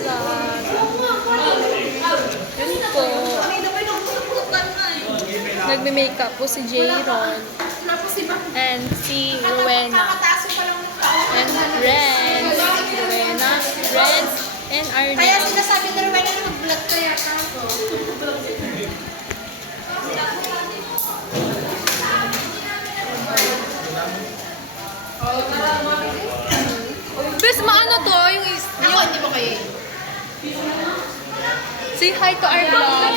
vlog. Yun po. Nagme-makeup po si Jayron. And si Rowena. And Renz. Rowena, Renz, and Arnett. Kaya sinasabi ni Rowena na mag-vlog ka yata. Bis, maano to? Ako, hindi mo kayo. Say hi to our vlog.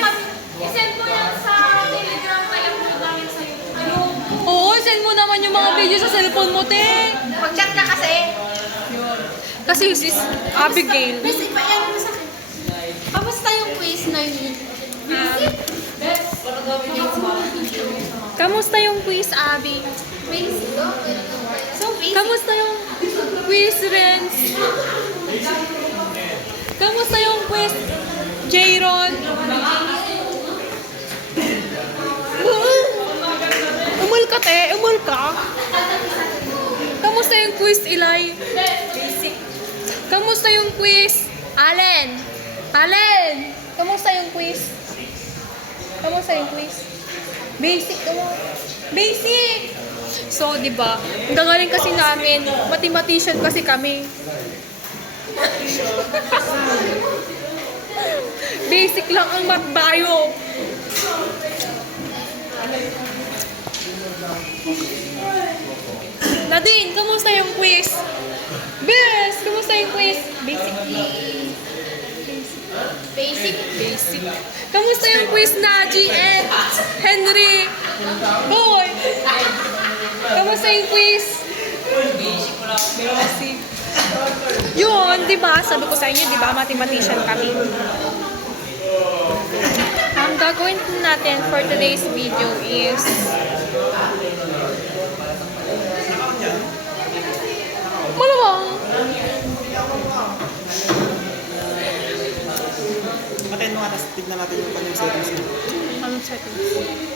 I-send mo yan sa Telegram kaya mo namin sa'yo. Oo, send mo naman yung mga video sa cellphone mo, te. Mag-chat ka kasi. Kasi sis Abigail. Bes, ipayan mo sa akin. Kamusta yung quiz na yun? Kamusta yung quiz, Abby? Quiz? So, quiz? Kamusta yung quiz, Renz? Kamusta yung quiz, Jayron? Umul ka, te. Umul ka. Kamusta yung quiz, Eli? Kamusta yung quiz? Allen! Allen! Kamusta yung quiz? Kamusta yung quiz? Basic mo. Basic! So, di ba? Ang gagaling kasi namin, mathematician kasi kami. Basic lang ang math bio. Nadine, kamusta yung quiz? Bes, kamusta yung quiz? Basic. Basic? Basic. Kamusta yung quiz na GN? Henry? Boy! Kamusta yung quiz? Basic. Yun, di ba? Sabi ko sa inyo, di ba? Mathematician kami. Ang gagawin natin for today's video is malamang Patayin mo nga, tapos tignan natin yung kanyang settings. anong settings?